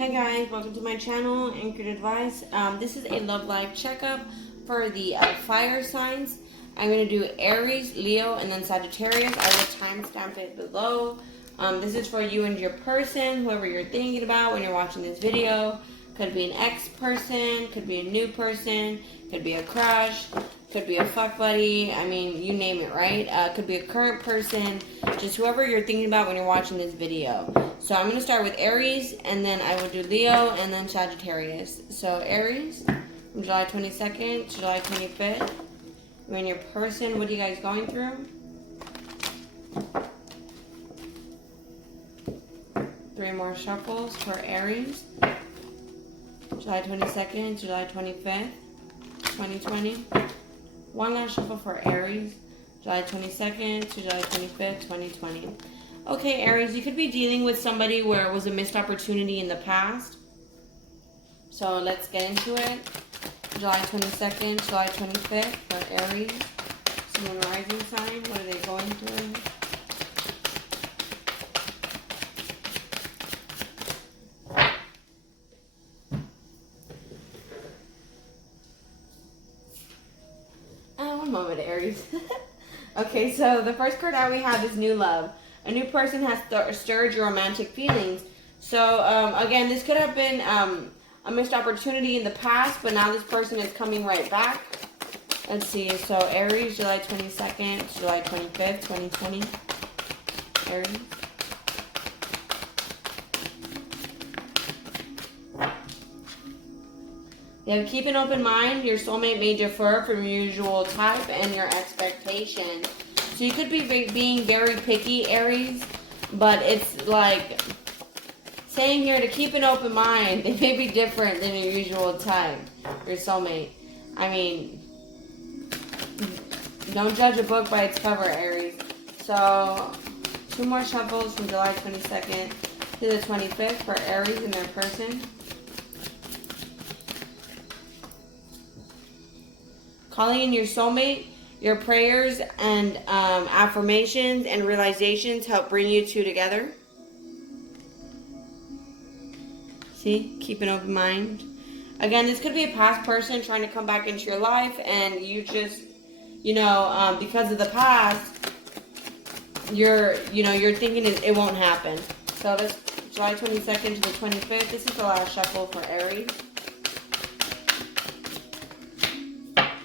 Hi guys, welcome to my channel, Anchoredadvice. This is a love life checkup for the fire signs. I'm going to do Aries, Leo, and then Sagittarius. I will timestamp it below. This is for you and your person, whoever you're thinking about when you're watching this video. Could be an ex-person, could be a new person, could be a crush, could be a fuck buddy. I mean, you name it, right? Could be a current person, just whoever you're thinking about when you're watching this video. So I'm going to start with Aries, and then I will do Leo, and then Sagittarius. So Aries, from July 22nd to July 25th. You and your person, what are you guys going through? 3 more shuffles for Aries. July 22nd, July 25th, 2020. One last shuffle for Aries. July 22nd to July 25th, 2020. Okay, Aries, you could be dealing with somebody where it was a missed opportunity in the past. So let's get into it. July 22nd, July 25th for Aries. Sun and rising sign, what are they going through? One moment, Aries. Okay, so the first card out we have is new love. A new person has stirred your romantic feelings. So, again, this could have been a missed opportunity in the past, but now this person is coming right back. Let's see. So, Aries, July 22nd, July 25th, 2020. Aries. Yeah, keep an open mind. Your soulmate may differ from your usual type and your expectation. So you could be being very picky, Aries, but it's like saying here to keep an open mind. They may be different than your usual type, your soulmate. I mean, don't judge a book by its cover, Aries. So 2 more shuffles from July 22nd to the 25th for Aries and their person. Calling in your soulmate, your prayers and affirmations and realizations help bring you two together. See, keep an open mind. Again, this could be a past person trying to come back into your life, and you just, because of the past, you're thinking it won't happen. So this July 22nd to the 25th. This is the last shuffle for Aries.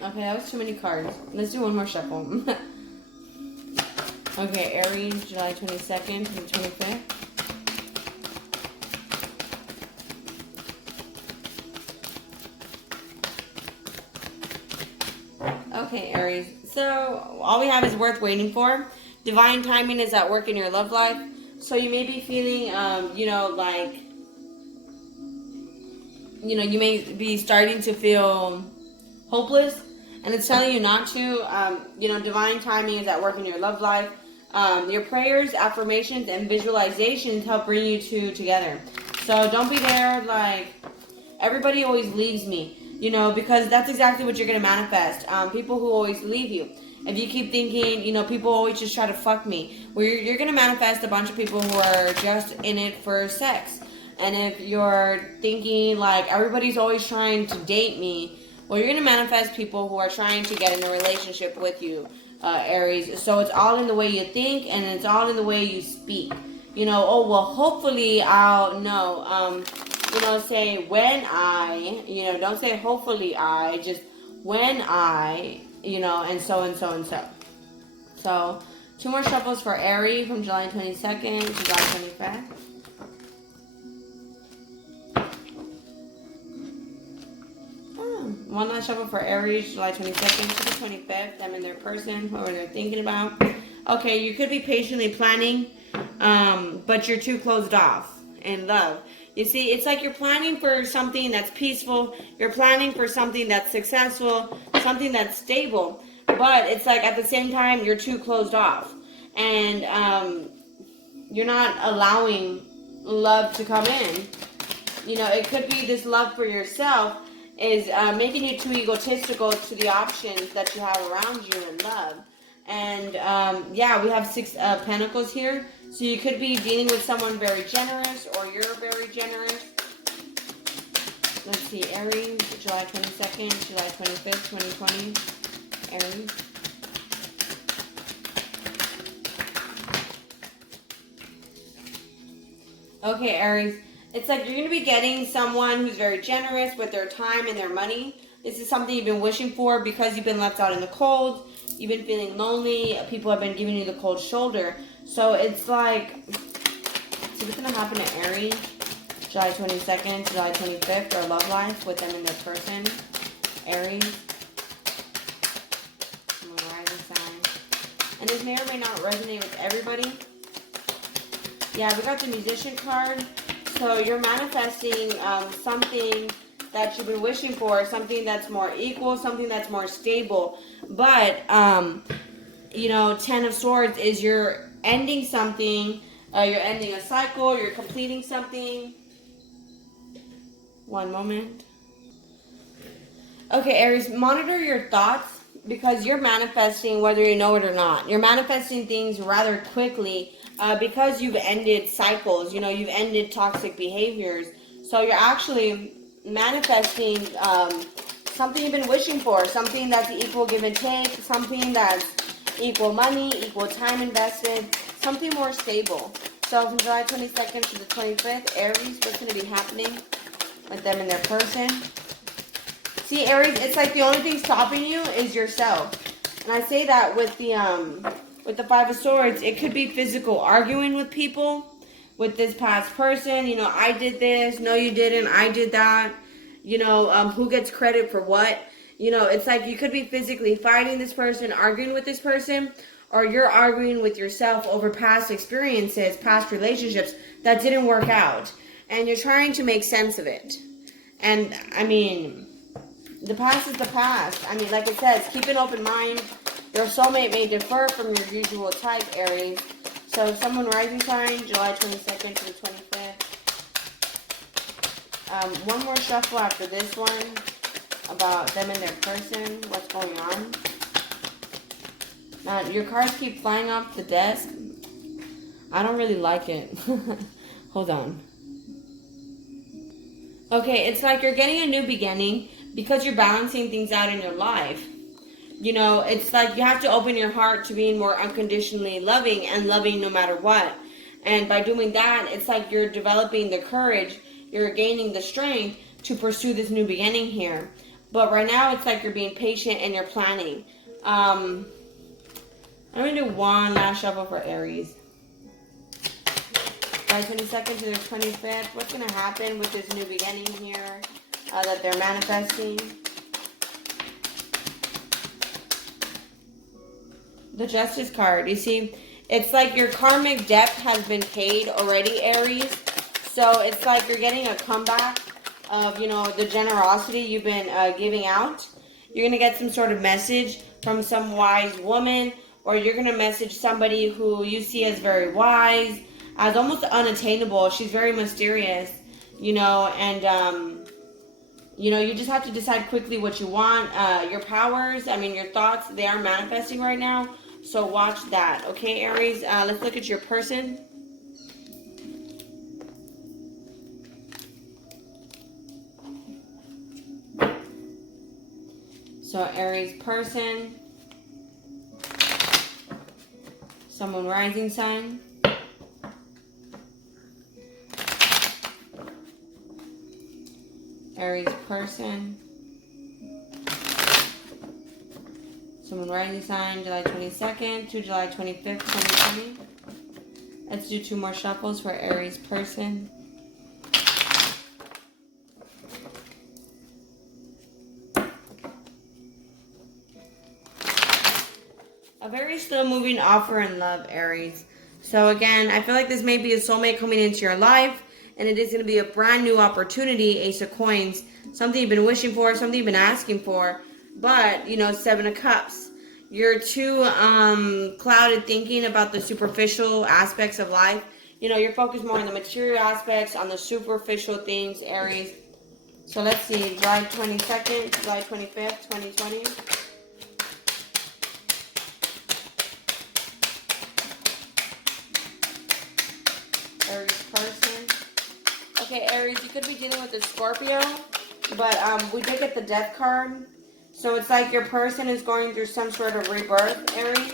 Okay, that was too many cards. Let's do one more shuffle. Okay, Aries, July 22nd to the 25th. Okay, Aries. So, all we have is worth waiting for. Divine timing is at work in your love life. So, you may be feeling, you may be starting to feel hopeless. And it's telling you not to. Divine timing is at work in your love life. Your prayers, affirmations, and visualizations help bring you two together. So don't be there like, everybody always leaves me. Because that's exactly what you're going to manifest. People who always leave you. If you keep thinking, people always just try to fuck me. Well, you're going to manifest a bunch of people who are just in it for sex. And if you're thinking like, everybody's always trying to date me, well, you're going to manifest people who are trying to get in a relationship with you, Aries. So it's all in the way you think, and it's all in the way you speak. Hopefully I'll know. Say when I, don't say hopefully I, just when I, and so and so and so. So 2 more shuffles for Aries from July 22nd to July 25th. One last shuffle for Aries, July 22nd to the 25th. Them and their person, whoever they're thinking about. Okay, you could be patiently planning, but you're too closed off in love. You see, it's like you're planning for something that's peaceful. You're planning for something that's successful, something that's stable. But it's like at the same time, you're too closed off. And you're not allowing love to come in. It could be this love for yourself is making you too egotistical to the options that you have around you in love. And we have 6 Pentacles here. So you could be dealing with someone very generous, or you're very generous. Let's see, Aries, July 22nd, July 25th, 2020. Aries. Okay, Aries. It's like you're going to be getting someone who's very generous with their time and their money. This is something you've been wishing for because you've been left out in the cold. You've been feeling lonely. People have been giving you the cold shoulder. So it's like, see what's going to happen to Aries? July 22nd, July 25th, or love life with them and their person. Aries. Rising sign. And this may or may not resonate with everybody. Yeah, we got the Musician card. So you're manifesting something that you've been wishing for, something that's more equal, something that's more stable. But, you know, Ten of Swords is you're ending something, you're ending a cycle, you're completing something. One moment. Okay, Aries, monitor your thoughts because you're manifesting whether you know it or not. You're manifesting things rather quickly because you've ended cycles. You know, you've ended toxic behaviors. So you're actually manifesting something you've been wishing for, something that's equal give and take, something that's equal money, equal time invested, something more stable. So from July 22nd to the 25th, Aries, what's going to be happening with them and their person? See, Aries, it's like the only thing stopping you is yourself. And I say that with the Five of Swords. It could be physical arguing with people, with this past person. You know, I did this. No, you didn't. I did that. You know, who gets credit for what? You know, it's like you could be physically fighting this person, arguing with this person, or you're arguing with yourself over past experiences, past relationships that didn't work out. And you're trying to make sense of it. And, I mean, the past is the past. I mean, like it says, keep an open mind. Your soulmate may differ from your usual type, Aries. So, someone rising sign, July 22nd to the 25th. One more shuffle after this one about them and their person, what's going on. Now, your cards keep flying off the desk. I don't really like it. Hold on. Okay, it's like you're getting a new beginning because you're balancing things out in your life. You know, it's like you have to open your heart to being more unconditionally loving and loving no matter what. And by doing that, it's like you're developing the courage, you're gaining the strength to pursue this new beginning here. But right now, it's like you're being patient and you're planning. I'm going to do one last shuffle for Aries. July 22nd to the 25th. What's going to happen with this new beginning here that they're manifesting? The Justice card. You see, it's like your karmic debt has been paid already, Aries. So it's like you're getting a comeback of, you know, the generosity you've been giving out. You're going to get some sort of message from some wise woman, or you're going to message somebody who you see as very wise, as almost unattainable. She's very mysterious, you know, and, you know, you just have to decide quickly what you want. Your powers, I mean, your thoughts, they are manifesting right now. So watch that. Okay, Aries, let's look at your person. So Aries person. Someone rising sign. Aries person. Someone rising sign, July 22nd to July 25th, 2020. Let's do two more shuffles for Aries person. A very slow moving offer in love, Aries. So again, I feel like this may be a soulmate coming into your life, and it is going to be a brand new opportunity, Ace of Coins. Something you've been wishing for, something you've been asking for. But, you know, Seven of Cups. You're too clouded thinking about the superficial aspects of life. You know, you're focused more on the material aspects, on the superficial things, Aries. So let's see, July 22nd, July 25th, 2020. Aries person. Okay, Aries, you could be dealing with a Scorpio. But we did get the Death card. So it's like your person is going through some sort of rebirth, Aries.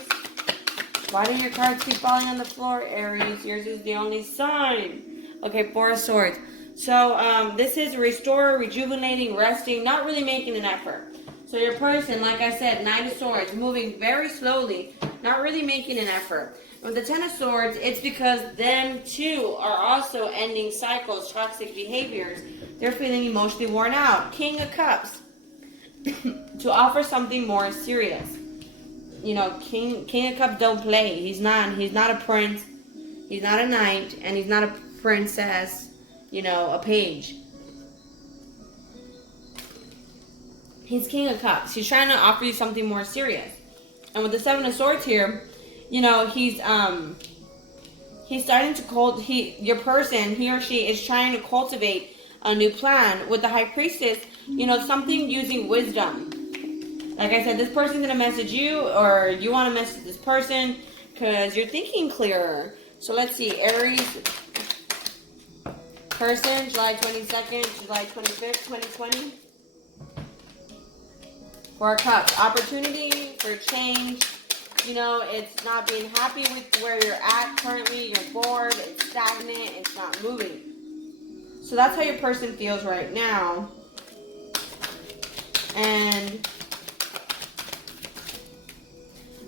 Why do your cards keep falling on the floor, Aries? Yours is the only sign. Okay, Four of Swords. So this is restore, rejuvenating, resting, not really making an effort. So your person, like I said, Knight of Swords, moving very slowly, not really making an effort. With the Ten of Swords, it's because them too are also ending cycles, toxic behaviors. They're feeling emotionally worn out. King of Cups. To offer something more serious. You know, King of Cups don't play. He's not a prince. He's not a knight, and he's not a princess, you know, a page. He's King of Cups. He's trying to offer you something more serious. And with the Seven of Swords here, you know, he's starting to your person, he or she is trying to cultivate a new plan. With the High Priestess, you know, something using wisdom. Like I said, this person's going to message you, or you want to message this person because you're thinking clearer. So let's see, Aries person, July 22nd, July 25th, 2020. Four of Cups, opportunity for change. You know, it's not being happy with where you're at currently. You're bored, it's stagnant, it's not moving. So that's how your person feels right now. And,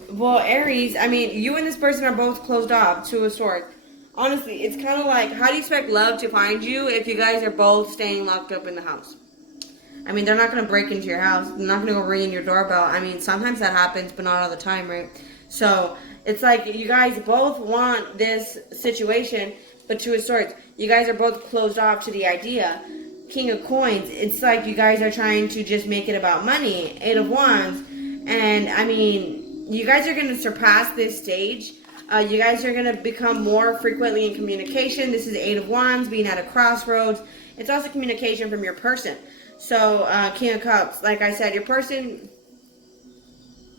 well, Aries, I mean, you and this person are both closed off. Two of Swords. Honestly, it's kind of like, how do you expect love to find you if you guys are both staying locked up in the house? I mean, they're not going to break into your house. They're not going to go ring your doorbell. I mean, sometimes that happens, but not all the time, right? So, it's like you guys both want this situation, but Two of Swords, you guys are both closed off to the idea. King of Coins, it's like you guys are trying to just make it about money. Eight of Wands, and I mean, you guys are going to surpass this stage. You guys are going to become more frequently in communication. This is Eight of Wands, being at a crossroads. It's also communication from your person. So, King of Cups, like I said, your person,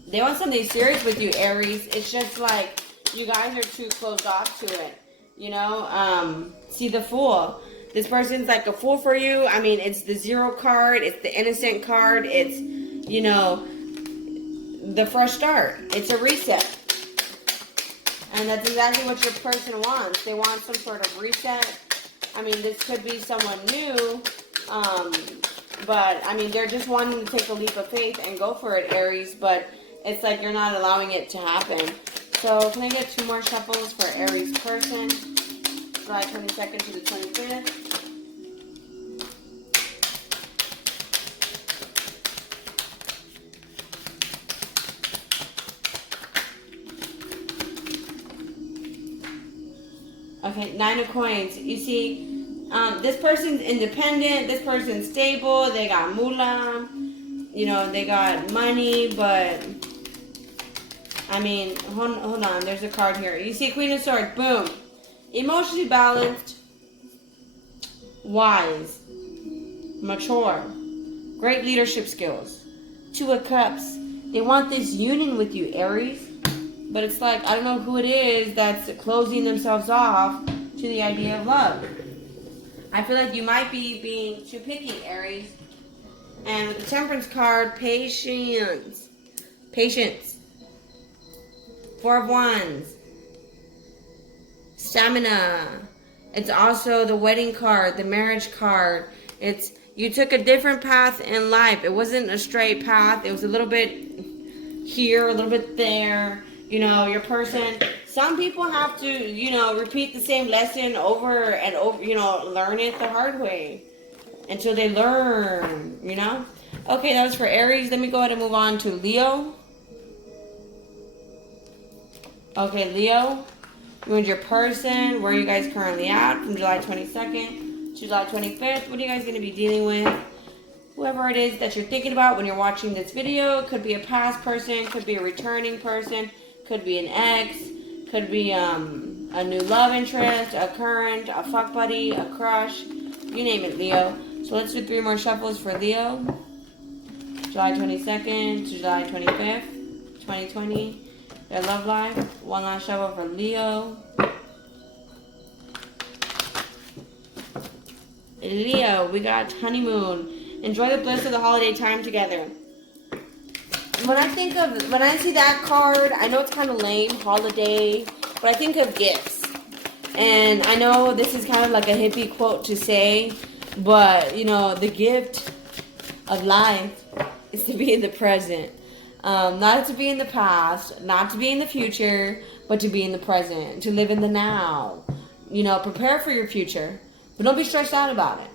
they want something serious with you, Aries. It's just like you guys are too closed off to it, you know? See the Fool. This person's like a fool for you. I mean, it's the Zero card. It's the Innocent card. It's, you know, the fresh start. It's a reset. And that's exactly what your person wants. They want some sort of reset. I mean, this could be someone new. But, I mean, they're just wanting to take a leap of faith and go for it, Aries. But it's like you're not allowing it to happen. So, can I get 2 more shuffles for Aries person? July 22nd to the 25th. Okay, 9 of Coins. You see, this person's independent. This person's stable. They got moolah. You know, they got money, but I mean, hold on. There's a card here. You see Queen of Swords. Boom. Emotionally balanced. Wise. Mature. Great leadership skills. 2 of Cups. They want this union with you, Aries. But it's like, I don't know who it is that's closing themselves off to the idea of love. I feel like you might be being too picky, Aries. And with the Temperance card, patience. Patience. 4 of Wands. Stamina. It's also the wedding card, the marriage card. It's, you took a different path in life. It wasn't a straight path. It was a little bit here, a little bit there. You know, your person, some people have to, you know, repeat the same lesson over and over, you know, learn it the hard way until they learn, you know. Okay, that was for Aries. Let me go ahead and move on to Leo. Okay, Leo, you and your person, where are you guys currently at from July 22nd to July 25th? What are you guys going to be dealing with? Whoever it is that you're thinking about when you're watching this video, could be a past person, could be a returning person, could be an ex, could be a new love interest, a current, a fuck buddy, a crush, you name it, Leo. So let's do 3 more shuffles for Leo. July 22nd to July 25th, 2020. Their love life. 1 last shuffle for Leo. Leo, we got honeymoon. Enjoy the bliss of the holiday time together. When I see that card, I know it's kind of lame, holiday, but I think of gifts. And I know this is kind of like a hippie quote to say, but, you know, the gift of life is to be in the present. Not to be in the past, not to be in the future, but to be in the present, to live in the now. You know, prepare for your future, but don't be stressed out about it.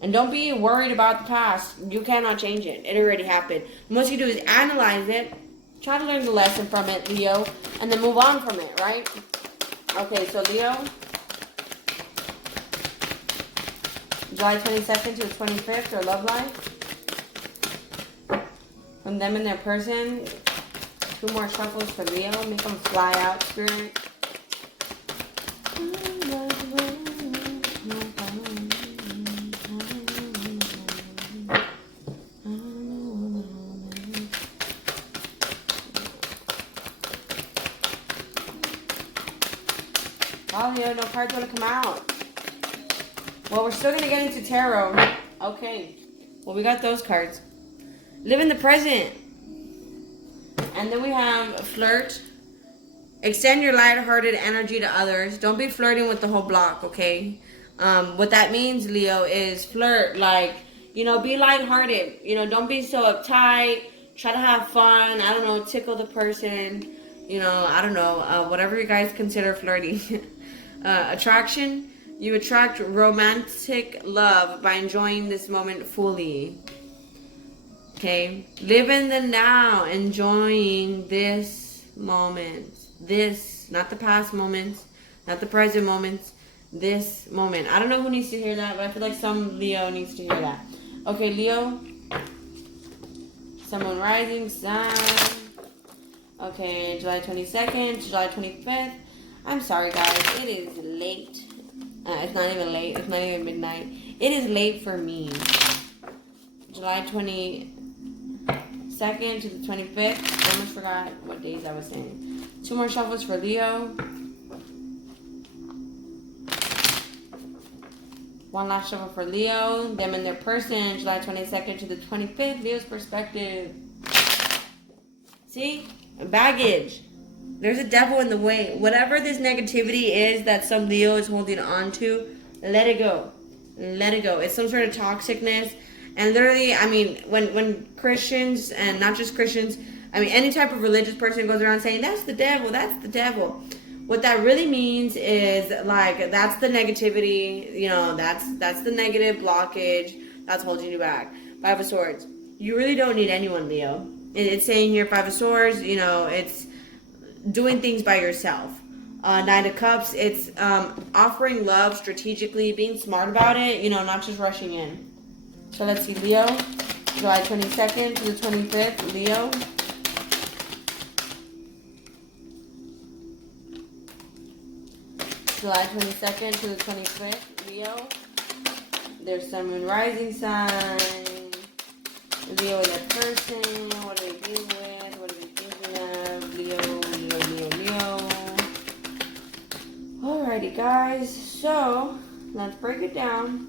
And don't be worried about the past. You cannot change it. It already happened. What you do is analyze it, try to learn the lesson from it, Leo, and then move on from it, right? Okay, so Leo, July 22nd to the 25th, their love life. From them and their person. 2 more shuffles for Leo. Make them fly out, spirit. Wow, Leo, no cards want to come out. Well, we're still going to get into tarot. Okay. Well, we got those cards. Live in the present. And then we have flirt. Extend your lighthearted energy to others. Don't be flirting with the whole block, okay? What that means, Leo, is flirt. Like, you know, be lighthearted. You know, don't be so uptight. Try to have fun. I don't know, tickle the person. You know, I don't know. Whatever you guys consider flirting. Attraction. You attract romantic love by enjoying this moment fully. Okay? Live in the now. Enjoying this moment. This, not the past moments, not the present moments, this moment. I don't know who needs to hear that, but I feel like some Leo needs to hear that. Okay, Leo. Sun, Moon, Rising, Sun. Okay, July 22nd to July 25th. I'm sorry, guys. It is late. It's not even late. It's not even midnight. It is late for me. July 22nd to the 25th. I almost forgot what days I was saying. 2 more shuffles for Leo. 1 last shuffle for Leo. Them and their person. July 22nd to the 25th. Leo's perspective. See? Baggage. There's a devil in the way. Whatever this negativity is that some Leo is holding on to, let it go. Let it go. It's some sort of toxicness. And literally, I mean, when Christians, and not just Christians, I mean, any type of religious person goes around saying, that's the devil, that's the devil. What that really means is, like, that's the negativity, you know, that's the negative blockage that's holding you back. 5 of Swords. You really don't need anyone, Leo. It's saying here, 5 of Swords, you know, it's doing things by yourself. 9 of Cups, it's offering love strategically, being smart about it, you know, not just rushing in. So let's see, Leo, July 22nd to the 25th, Leo. July 22nd to the 25th, Leo. There's Sun, Moon, Rising sign. Leo is a person. What are we dealing with? What are we thinking of? Leo, Leo, Leo, Leo. Alrighty, guys. So, let's break it down.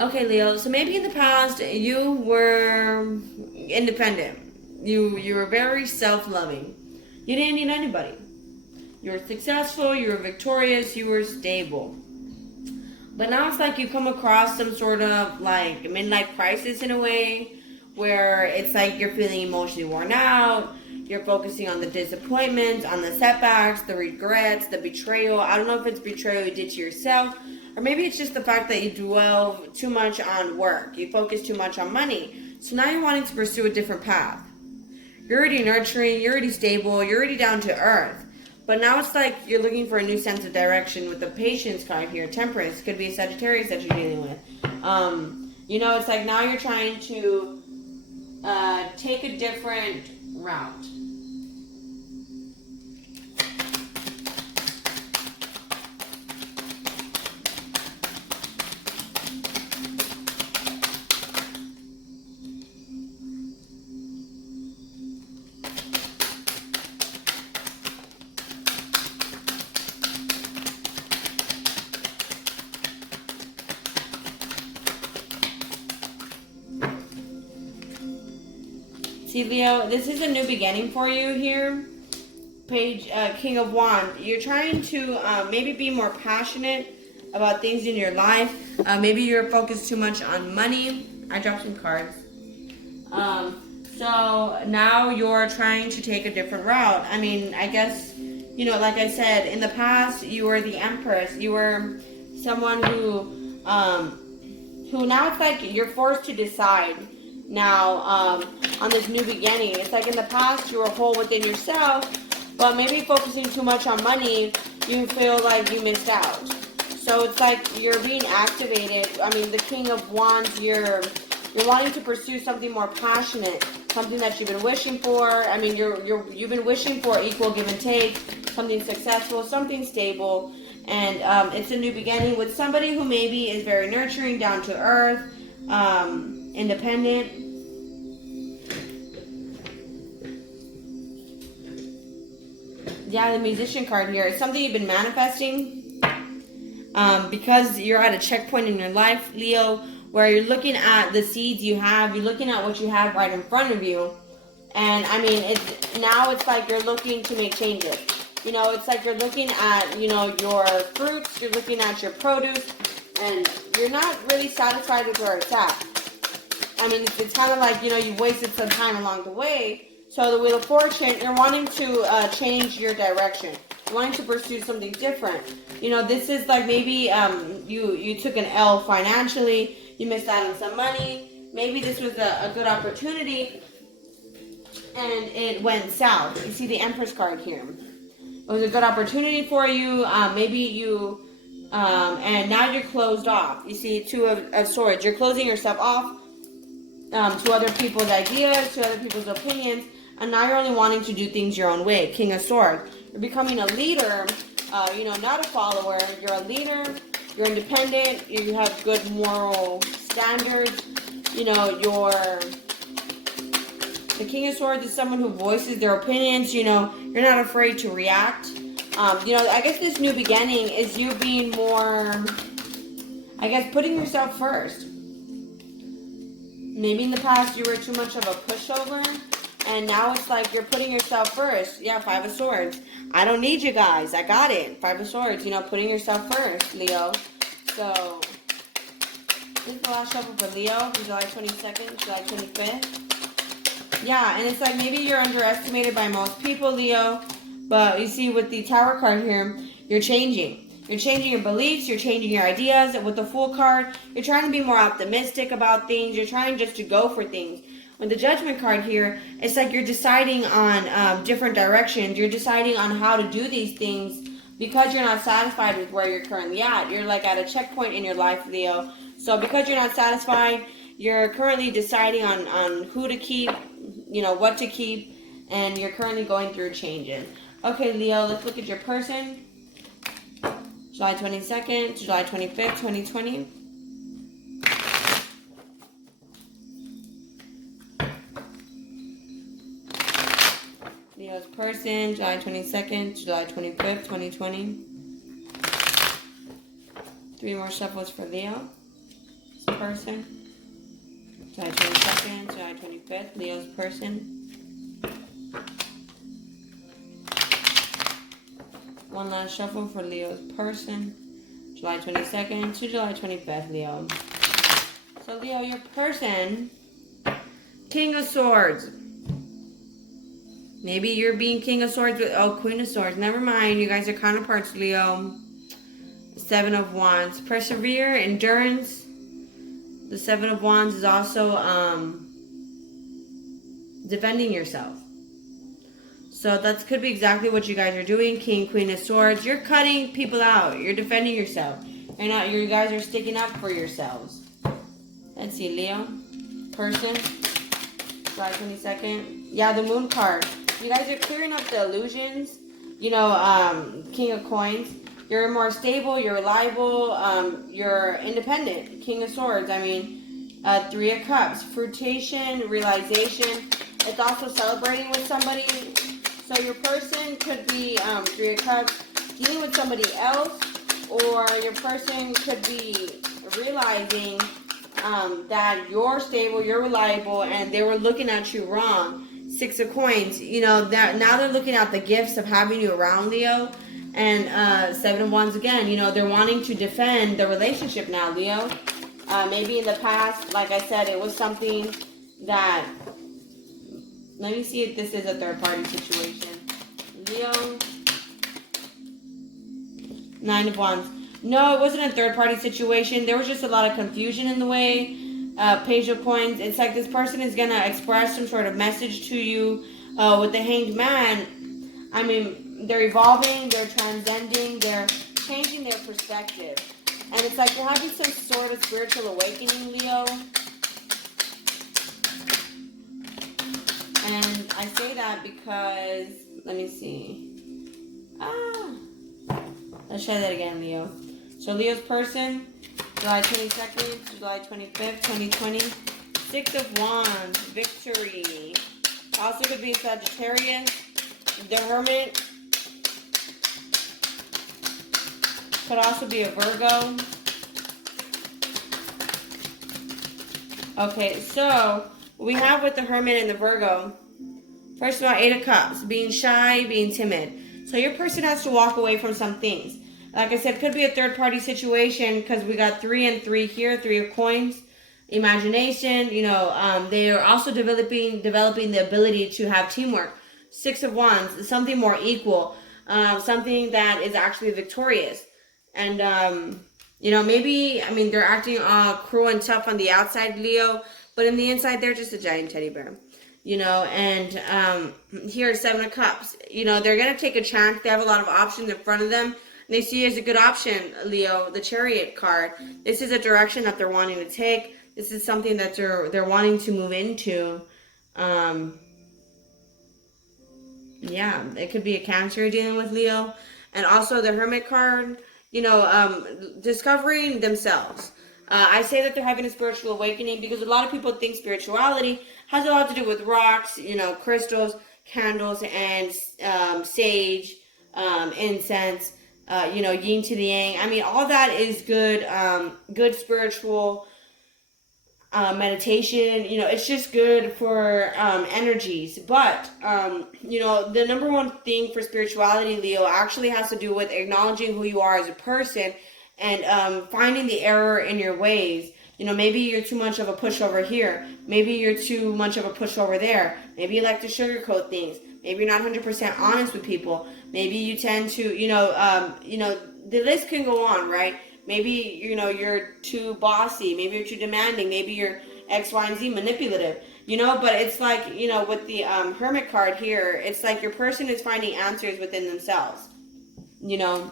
Okay, Leo, so maybe in the past you were independent. You were very self-loving. You didn't need anybody. You were successful, you were victorious, you were stable. But now it's like you come across some sort of like midlife crisis in a way where it's like you're feeling emotionally worn out. You're focusing on the disappointments, on the setbacks, the regrets, the betrayal. I don't know if it's betrayal you did to yourself, or maybe it's just the fact that you dwell too much on work. You focus too much on money. So now you're wanting to pursue a different path. You're already nurturing, you're already stable, you're already down to earth. But now it's like you're looking for a new sense of direction with the Patience card here. Temperance. Could be a Sagittarius that you're dealing with. You know, it's like now you're trying to take a different route. See, Leo, this is a new beginning for you here. King of Wands. You're trying to maybe be more passionate about things in your life. Maybe you're focused too much on money. I dropped some cards. So now you're trying to take a different route. I mean, I guess, you know, like I said, in the past, you were the Empress. You were someone who now it's like you're forced to decide now on this new beginning. It's like in the past, you were whole within yourself, but maybe focusing too much on money, you feel like you missed out. So it's like you're being activated. I mean, the King of Wands, you're wanting to pursue something more passionate, something that you've been wishing for. I mean, you've been wishing for equal give and take, something successful, something stable, and it's a new beginning with somebody who maybe is very nurturing, down to earth, independent. Yeah, the Musician card here. It's something you've been manifesting because you're at a checkpoint in your life, Leo, where you're looking at the seeds you have, you're looking at what you have right in front of you, and I mean, it's like you're looking to make changes. You know, it's like you're looking at, you know, your fruits, you're looking at your produce, and you're not really satisfied with where it's at. I mean, it's kind of like, you know, you've wasted some time along the way. So the Wheel of Fortune, you're wanting to change your direction. You're wanting to pursue something different. You know, this is like maybe you took an L financially. You missed out on some money. Maybe this was a good opportunity, and it went south. You see the Empress card here. It was a good opportunity for you. Maybe you, and now you're closed off. You see Two of Swords. You're closing yourself off to other people's ideas, to other people's opinions, and now you're only wanting to do things your own way. King of Swords. You're becoming a leader, you know, not a follower. You're a leader. You're independent. You have good moral standards. You know, the King of Swords is someone who voices their opinions. You know, you're not afraid to react. You know, I guess this new beginning is you being more, I guess, putting yourself first. Maybe in the past you were too much of a pushover, and now it's like you're putting yourself first. Yeah, Five of Swords. I don't need you guys. I got it. Five of Swords. You know, putting yourself first, Leo. So, this is the last shuffle for Leo from July 22nd, July 25th. Yeah, and it's like maybe you're underestimated by most people, Leo. But you see with the Tower card here, you're changing. You're changing your beliefs, you're changing your ideas. With the Fool card, you're trying to be more optimistic about things. You're trying just to go for things. With the Judgment card here, it's like you're deciding on different directions. You're deciding on how to do these things because you're not satisfied with where you're currently at. You're like at a checkpoint in your life, Leo. So because you're not satisfied, you're currently deciding on who to keep, you know, what to keep, and you're currently going through changes. Okay, Leo, let's look at your person. July 22nd, July 25th, 2020. Leo's person, July 22nd, July 25th, 2020. 3 more shuffles for Leo. His person. July 22nd, July 25th, Leo's person. One last shuffle for Leo's person. July 22nd to July 25th, Leo. So, Leo, your person, King of Swords. Maybe you're being King of Swords with, oh, Queen of Swords. Never mind. You guys are counterparts, Leo. Seven of Wands. Persevere, endurance. The Seven of Wands is also defending yourself. So that could be exactly what you guys are doing. King, Queen of Swords. You're cutting people out. You're defending yourself. You're not. You guys are sticking up for yourselves. Let's see, Leo. Person. July 22nd. Yeah, the Moon card. You guys are clearing up the illusions. You know, King of Coins. You're more stable. You're reliable. You're independent. King of Swords. I mean, Three of Cups. Fruition, realization. It's also celebrating with somebody. So your person could be, Three of Cups, dealing with somebody else, or your person could be realizing that you're stable, you're reliable, and they were looking at you wrong. Six of Coins. You know, now they're looking at the gifts of having you around, Leo. And Seven of Wands again. You know, they're wanting to defend the relationship now, Leo. Maybe in the past, like I said, it was something that... Let me see if this is a third-party situation. Leo. Nine of Wands. No, it wasn't a third-party situation. There was just a lot of confusion in the way. Page of Coins. It's like this person is going to express some sort of message to you. With the Hanged Man, I mean, they're evolving, they're transcending, they're changing their perspective. And it's like you're having some sort of spiritual awakening, Leo. And I say that because, let me see. Let's try that again, Leo. So Leo's person, July 22nd to July 25th, 2020. Six of Wands, victory. Also could be Sagittarius, the Hermit. Could also be a Virgo. Okay, so we have with the Hermit and the Virgo. First of all, Eight of Cups, being shy, being timid. So your person has to walk away from some things. Like I said, could be a third-party situation because we got 3 and 3 here, 3 of Coins. Imagination, you know, they are also developing the ability to have teamwork. Six of Wands, something more equal, something that is actually victorious. And, you know, maybe, I mean, they're acting cruel and tough on the outside, Leo, but in the inside, they're just a giant teddy bear. You know, and here, Seven of Cups. You know, they're going to take a chance. They have a lot of options in front of them. And they see it as a good option, Leo, the Chariot card. This is a direction that they're wanting to take. This is something that they're wanting to move into. Yeah, it could be a Cancer you're dealing with, Leo. And also the Hermit card, you know, discovering themselves. I say that they're having a spiritual awakening because a lot of people think spirituality has a lot to do with rocks, you know, crystals, candles, and sage, incense, you know, yin to the yang. I mean, all that is good, good spiritual meditation. You know, it's just good for energies. But, you know, the number one thing for spirituality, Leo, actually has to do with acknowledging who you are as a person and finding the error in your ways. You know, maybe you're too much of a pushover here. Maybe you're too much of a pushover there. Maybe you like to sugarcoat things. Maybe you're not 100% honest with people. Maybe you tend to, you know, the list can go on, right? Maybe, you know, you're too bossy. Maybe you're too demanding. Maybe you're X, Y, and Z manipulative. You know, but it's like, you know, with the Hermit card here, it's like your person is finding answers within themselves. You know,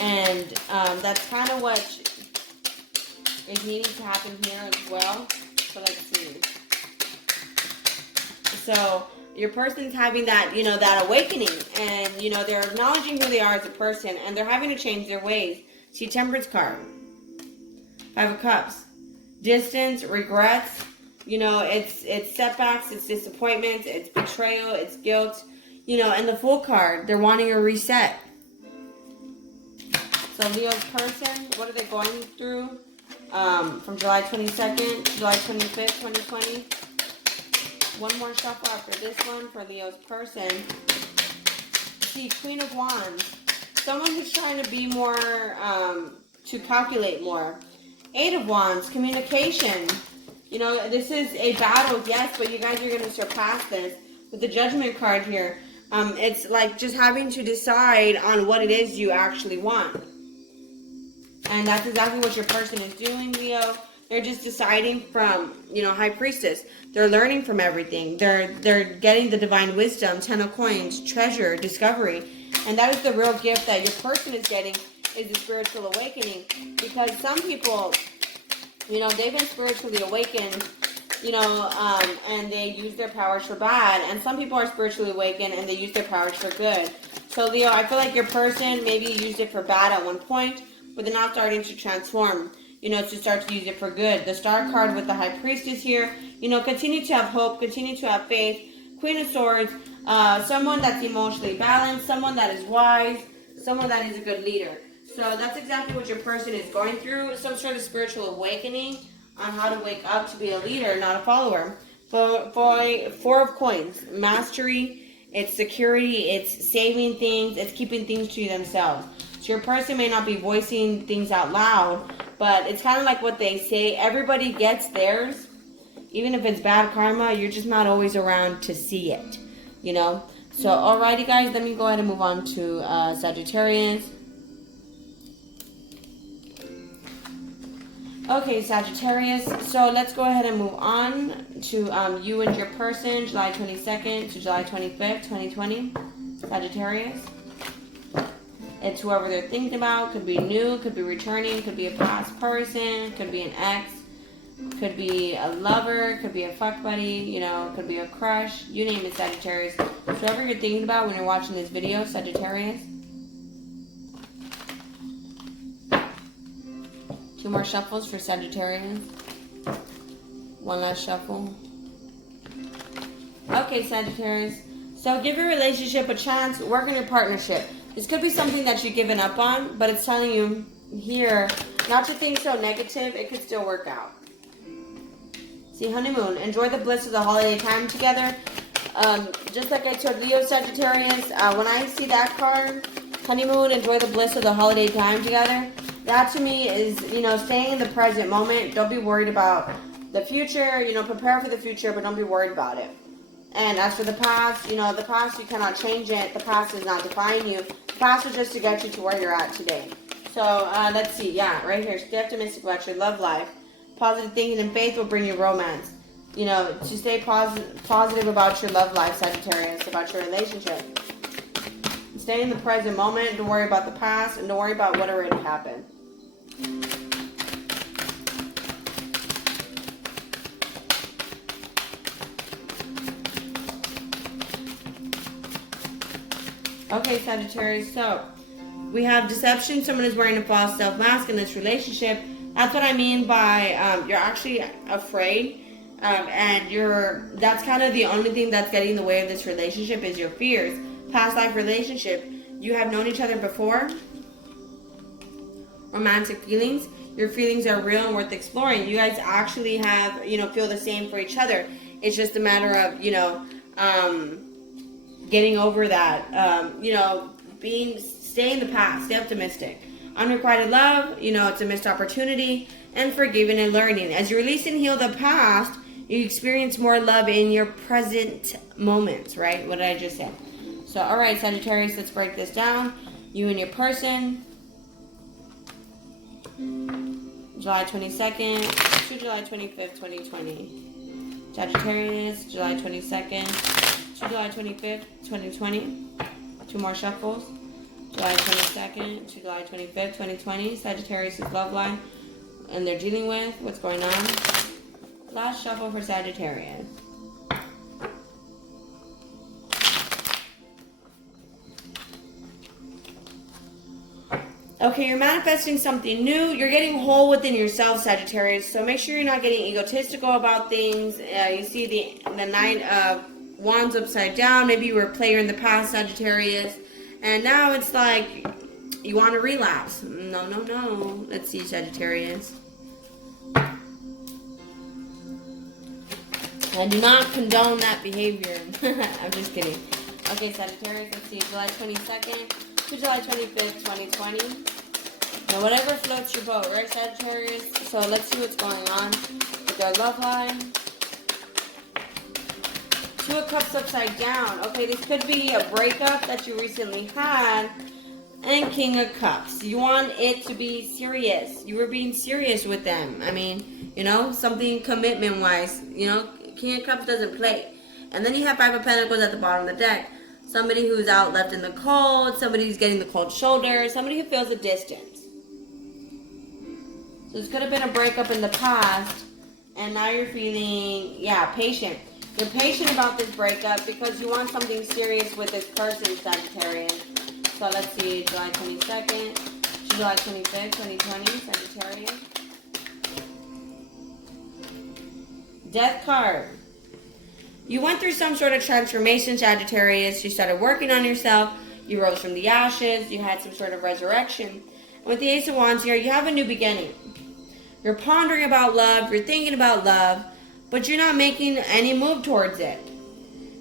and that's kind of what is needing to happen here as well. So let's see. So your person's having that, you know, that awakening, and, you know, they're acknowledging who they are as a person, and they're having to change their ways. See, Temperance card. Five of Cups. Distance, regrets, you know, it's setbacks, it's disappointments, it's betrayal, it's guilt, you know, and the Fool card, they're wanting a reset. So Leo's person, what are they going through? From July 22nd to July 25th, 2020. One more shuffle after this one for Leo's person. See, Queen of Wands. Someone who's trying to be more, to calculate more. Eight of Wands, communication. You know, this is a battle, yes, but you guys are going to surpass this. With the Judgment card here, it's like just having to decide on what it is you actually want. And that's exactly what your person is doing, Leo. They're just deciding from, you know, High Priestess. They're learning from everything. They're getting the divine wisdom, 10 of Coins, treasure, discovery. And that is the real gift that your person is getting, is the spiritual awakening. Because some people, you know, they've been spiritually awakened, you know, and they use their powers for bad. And some people are spiritually awakened and they use their powers for good. So, Leo, I feel like your person maybe used it for bad at one point, but they're now starting to transform, you know, to start to use it for good. The Star card with the High Priestess here, you know, continue to have hope, continue to have faith. Queen of Swords, someone that's emotionally balanced, someone that is wise, someone that is a good leader. So that's exactly what your person is going through, some sort of spiritual awakening on how to wake up to be a leader, not a follower. Four of coins. Mastery. It's security. It's saving things. It's keeping things to themselves. So your person may not be voicing things out loud, but it's kind of like what they say. Everybody gets theirs. Even if it's bad karma, you're just not always around to see it, you know? So, alrighty guys, let me go ahead and move on to Sagittarius. Okay, Sagittarius. So, let's go ahead and move on to you and your person, July 22nd to July 25th, 2020. Sagittarius. It's whoever they're thinking about. Could be new, could be returning, could be a past person, could be an ex. Could be a lover, could be a fuck buddy, you know, could be a crush, you name it, Sagittarius. So whatever you're thinking about when you're watching this video, Sagittarius. 2 more shuffles for Sagittarius. 1 last shuffle. Okay, Sagittarius. So give your relationship a chance, work on your partnership. This could be something that you've given up on, but it's telling you here not to think so negative, it could still work out. See, honeymoon. Enjoy the bliss of the holiday time together. Just like I told Leo, Sagittarius, when I see that card, honeymoon, enjoy the bliss of the holiday time together, that to me is, you know, staying in the present moment. Don't be worried about the future. You know, prepare for the future, but don't be worried about it. And as for the past, you know, the past, you cannot change it. The past does not define you. The past was just to get you to where you're at today. So, let's see. Yeah, right here. Stay optimistic about your love life. Positive thinking and faith will bring you romance. You know, to stay positive about your love life, Sagittarius, about your relationship. Stay in the present moment. Don't worry about the past, and don't worry about what already happened. Okay, Sagittarius. So, we have deception. Someone is wearing a false self-mask in this relationship. That's what I mean by you're actually afraid, and that's kind of the only thing that's getting in the way of this relationship is your fears. Past life relationship, you have known each other before. Romantic feelings, your feelings are real and worth exploring. You guys actually have, you know, feel the same for each other. It's just a matter of, you know, getting over that. You know, stay in the past, stay optimistic. Unrequited love, you know, it's a missed opportunity, and forgiving and learning. As you release and heal the past, you experience more love in your present moments, right? What did I just say? So, all right, Sagittarius, let's break this down. You and your person, July 22nd to July 25th, 2020. Sagittarius, July 22nd to July 25th, 2020. 2 more shuffles. July 22nd to July 25th, 2020. Sagittarius' love life and they're dealing with. What's going on? Last shuffle for Sagittarius. Okay, you're manifesting something new. You're getting whole within yourself, Sagittarius. So make sure you're not getting egotistical about things. You see the Knight of Wands upside down. Maybe you were a player in the past, Sagittarius. And now it's like you want to relapse. No, no, no. Let's see, Sagittarius. I do not condone that behavior. I'm just kidding. Okay, Sagittarius, let's see. July 22nd to July 25th, 2020. Now, whatever floats your boat, right, Sagittarius? So let's see what's going on with their love line. 2 of Cups upside down. Okay, this could be a breakup that you recently had. And King of Cups. You want it to be serious. You were being serious with them. I mean, you know, something commitment-wise. You know, King of Cups doesn't play. And then you have 5 of Pentacles at the bottom of the deck. Somebody who's out left in the cold. Somebody who's getting the cold shoulder. Somebody who feels a distance. So this could have been a breakup in the past. And now you're feeling, patient. You're patient about this breakup because you want something serious with this person, Sagittarius. So let's see, July 22nd to July 25th, 2020, Sagittarius. Death card. You went through some sort of transformation, Sagittarius. You started working on yourself. You rose from the ashes. You had some sort of resurrection. And with the Ace of Wands here, you have a new beginning. You're pondering about love. You're thinking about love. but you're not making any move towards it.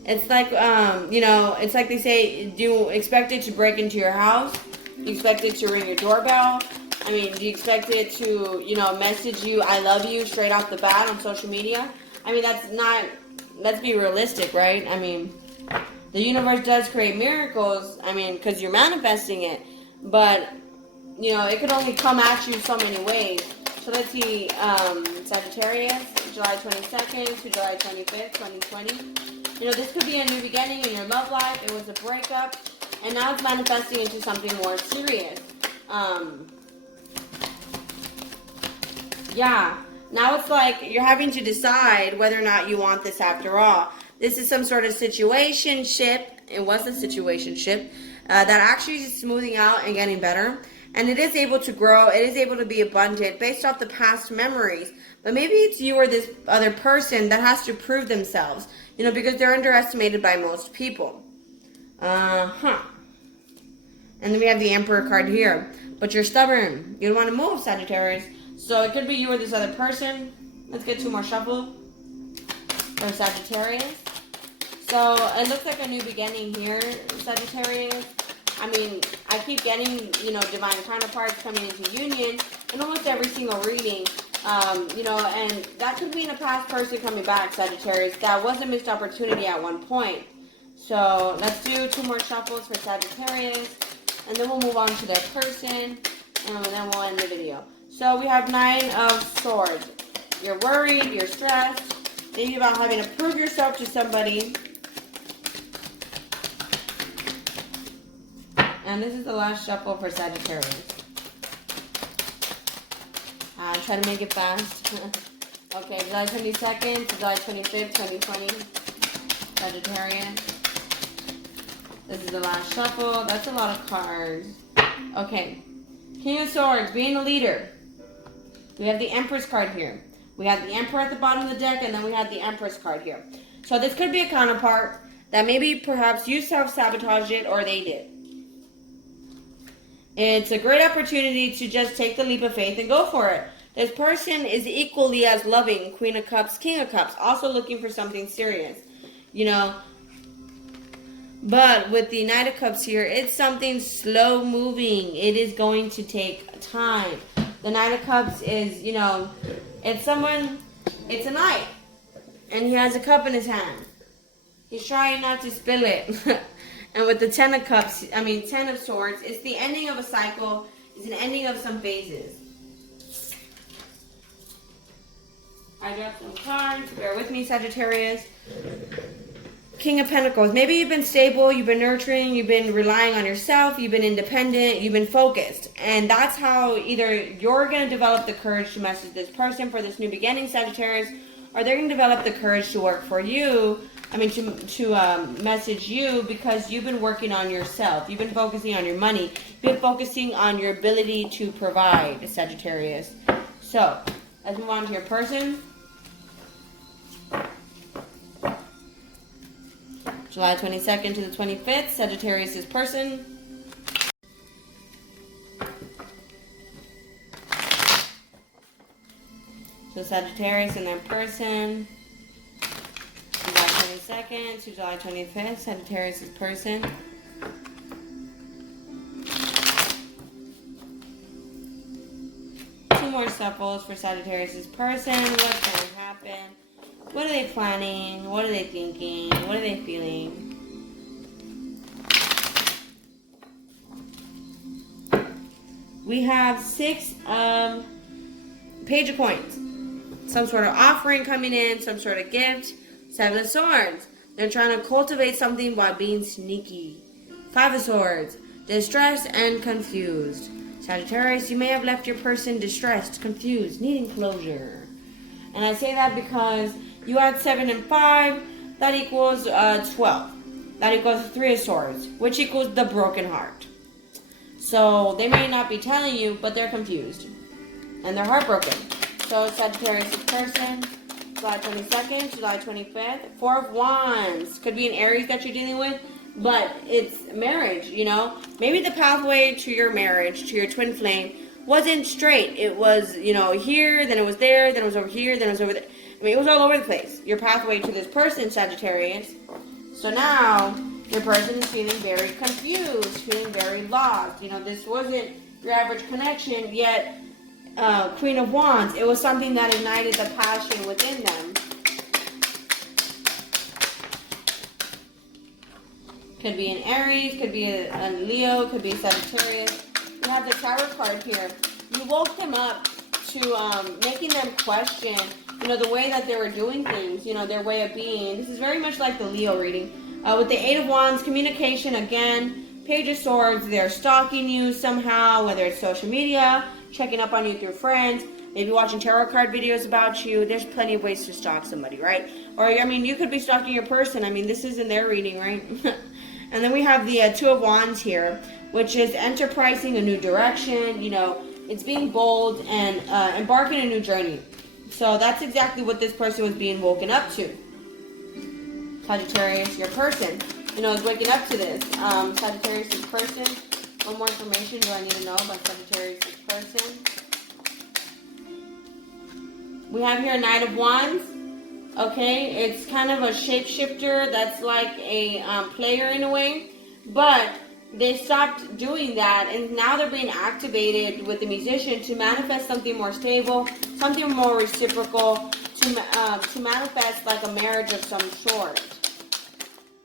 It's like, it's like they say, do you expect it to break into your house? You expect it to ring your doorbell? I mean, do you expect it to, message you, I love you, straight off the bat on social media? I mean, let's be realistic, right? I mean, the universe does create miracles, because you're manifesting it. But, it could only come at you so many ways. So let's see, Sagittarius, July 22nd to July 25th, 2020. This could be a new beginning in your love life. It was a breakup, and now it's manifesting into something more serious. Now it's like you're having to decide whether or not you want this after all. This is some sort of situationship. It was a situationship that actually is smoothing out and getting better. And it is able to grow. It is able to be abundant based off the past memories. But maybe it's you or this other person that has to prove themselves. Because they're underestimated by most people. And then we have the Emperor card here. But you're stubborn. You don't want to move, Sagittarius. So it could be you or this other person. Let's get two more shuffle for Sagittarius. So it looks like a new beginning here, Sagittarius. I keep getting, divine counterparts coming into union in almost every single reading. And that could mean a past person coming back, Sagittarius. That was a missed opportunity at one point. So let's do two more shuffles for Sagittarius. And then we'll move on to their person. And then we'll end the video. So we have 9 of Swords. You're worried, you're stressed, thinking about having to prove yourself to somebody. And this is the last shuffle for Sagittarius. Try to make it fast. Okay, July 22nd to July 25th, 2020. Sagittarius. This is the last shuffle. That's a lot of cards. Okay. King of Swords, being a leader. We have the Empress card here. We have the Emperor at the bottom of the deck, and then we have the Empress card here. So this could be a counterpart that maybe perhaps you self-sabotaged it or they did. It's a great opportunity to just take the leap of faith and go for it. This person is equally as loving, Queen of Cups, King of Cups, also looking for something serious, But with the Knight of Cups here, it's something slow moving. It is going to take time. The Knight of Cups is, it's a knight. And he has a cup in his hand. He's trying not to spill it. And with the 10 of Cups, 10 of Swords, it's the ending of a cycle. It's an ending of some phases. I dropped some cards. Bear with me, Sagittarius. King of Pentacles. Maybe you've been stable, you've been nurturing, you've been relying on yourself, you've been independent, you've been focused. And that's how either you're going to develop the courage to message this person for this new beginning, Sagittarius, or they're going to develop the courage to work for you, to message you because you've been working on yourself. You've been focusing on your money. You've been focusing on your ability to provide, Sagittarius. So, let's move on to your person. July 22nd to the 25th, Sagittarius' person. So Sagittarius and their person. July 22nd to July 25th, Sagittarius' person. Two more shuffles for Sagittarius' person. What's going to happen? What are they planning? What are they thinking? What are they feeling? We have 6 of Page of Coins. Some sort of offering coming in, some sort of gift. 7 of Swords. They're trying to cultivate something by being sneaky. 5 of Swords. Distressed and confused. Sagittarius, you may have left your person distressed, confused, needing closure. And I say that because you had 7 and 5. That equals 12. That equals 3 of Swords, which equals the broken heart. So they may not be telling you, but they're confused. And they're heartbroken. So Sagittarius' person, July 22nd, July 25th. 4 of Wands. Could be an Aries that you're dealing with, but it's marriage, Maybe the pathway to your marriage, to your twin flame, wasn't straight. It was, here, then it was there, then it was over here, then it was over there. I mean, it was all over the place. Your pathway to this person, Sagittarius. So now, your person is feeling very confused, feeling very lost. You know, this wasn't your average connection, yet Queen of Wands, it was something that ignited the passion within them. Could be an Aries, could be a Leo, could be a Sagittarius. You have the Tower card here. You woke them up to making them question, you know, the way that they were doing things, you know, their way of being. This is very much like the Leo reading. With the Eight of Wands, communication again, Page of Swords, they're stalking you somehow, whether it's social media, checking up on you through friends, maybe watching tarot card videos about you. There's plenty of ways to stalk somebody, right? Or, I mean, you could be stalking your person. I mean, this isn't their reading, right? And then we have the Two of Wands here, which is enterprising a new direction. You know, it's being bold and embarking a new journey. So that's exactly what this person was being woken up to. Sagittarius, your person, you know, is waking up to this. Sagittarius' person. What more information do I need to know about Sagittarius' person? We have here a Knight of Wands. Okay, it's kind of a shapeshifter that's like a player in a way, but they stopped doing that, and now they're being activated with the Musician to manifest something more stable, something more reciprocal, to manifest like a marriage of some sort.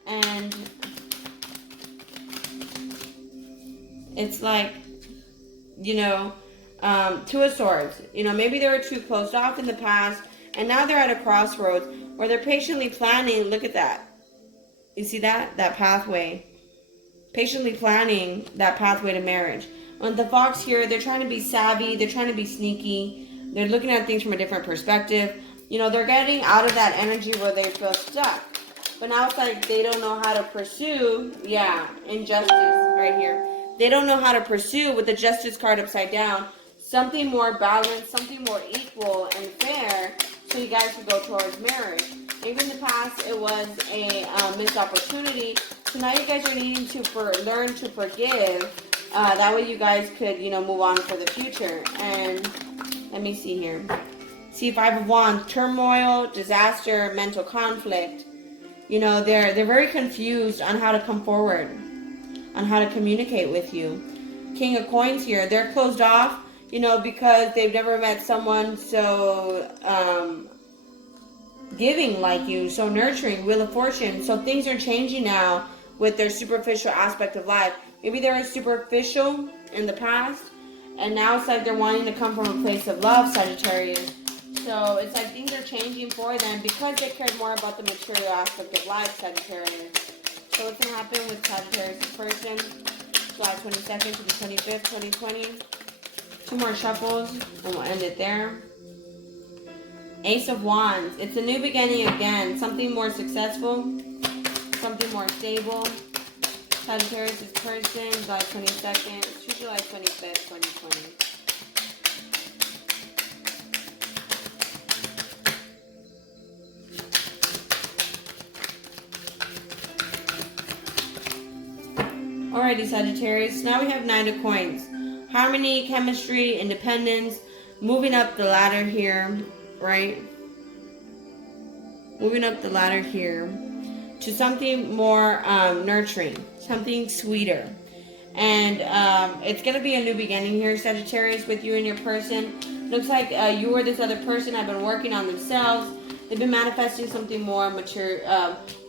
And it's like, you know, Two of Swords. You know, maybe they were too closed off in the past, and now they're at a crossroads where they're patiently planning. Look at that. You see that? That pathway. Patiently planning that pathway to marriage. On the Fox here, they're trying to be savvy. They're trying to be sneaky. They're looking at things from a different perspective. You know, they're getting out of that energy where they feel stuck. But now it's like they don't know how to pursue, injustice right here. They don't know how to pursue, with the Justice card upside down, something more balanced, something more equal and fair, so you guys can go towards marriage. Maybe in the past it was a missed opportunity, so now you guys are needing to learn to forgive. That way you guys could, you know, move on for the future. And let me see here. See, Five of Wands, turmoil, disaster, mental conflict. You know, they're very confused on how to come forward, on how to communicate with you. King of Coins here, they're closed off, you know, because they've never met someone so giving like you, so nurturing. Wheel of Fortune. So things are changing now with their superficial aspect of life. Maybe they were superficial in the past, and now it's like they're wanting to come from a place of love, Sagittarius. So it's like things are changing for them because they cared more about the material aspect of life, Sagittarius. So what's going to happen with Sagittarius person, July 22nd to the 25th, 2020. Two more shuffles, and we'll end it there. Ace of Wands. It's a new beginning again. Something more successful. Something more stable. Sagittarius person, July 22nd to July 25th, 2020. Alrighty, Sagittarius. Now we have Nine of Coins. Harmony, chemistry, independence. Moving up the ladder here, right? Moving up the ladder here to something more nurturing, something sweeter. And it's going to be a new beginning here, Sagittarius, with you and your person. Looks like you or this other person have been working on themselves. They've been manifesting something more mature,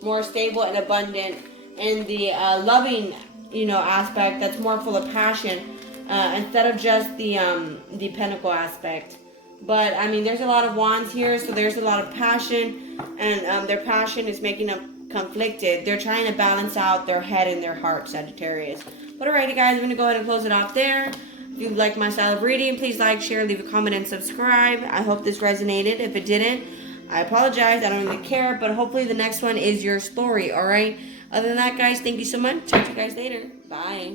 more stable and abundant in the loving, you know, aspect that's more full of passion instead of just the pentacle aspect. But I mean, there's a lot of wands here, so there's a lot of passion, and their passion is making them conflicted. They're trying to balance out their head and their heart, Sagittarius. But alrighty, guys, I'm going to go ahead and close it off there. If you like my style of reading, please like, share, leave a comment, and subscribe. I hope this resonated. If it didn't, I apologize. I don't really care, but hopefully the next one is your story, alright? Other than that, guys, thank you so much. Talk to you guys later. Bye.